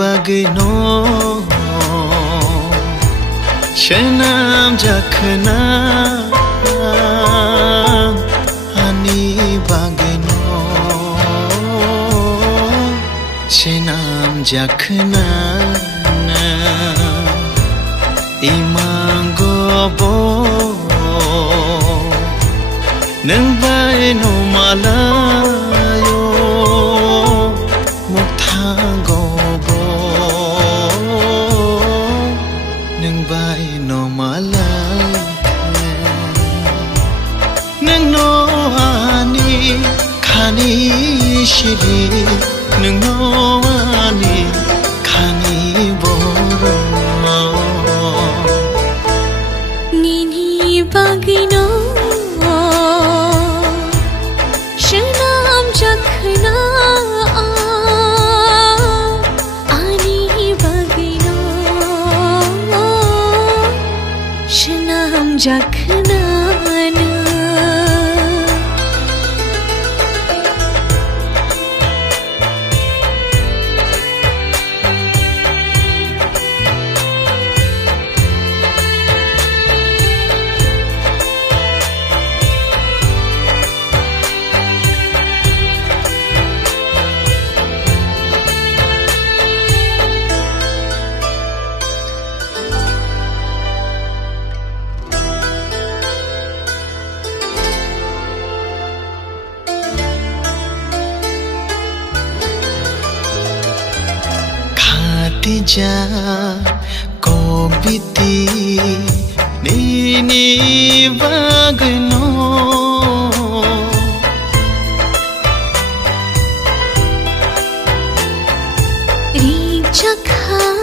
bagno shenam jakhna ani bagno shenam jakhna imangobo nang bai no malayo muktangobo nang bai no malayo nang no ani khani shiri nang no ani khani boro bagno shenam jakhna ani bagno shenam jakhna ja kobiti nini bagno ri chakha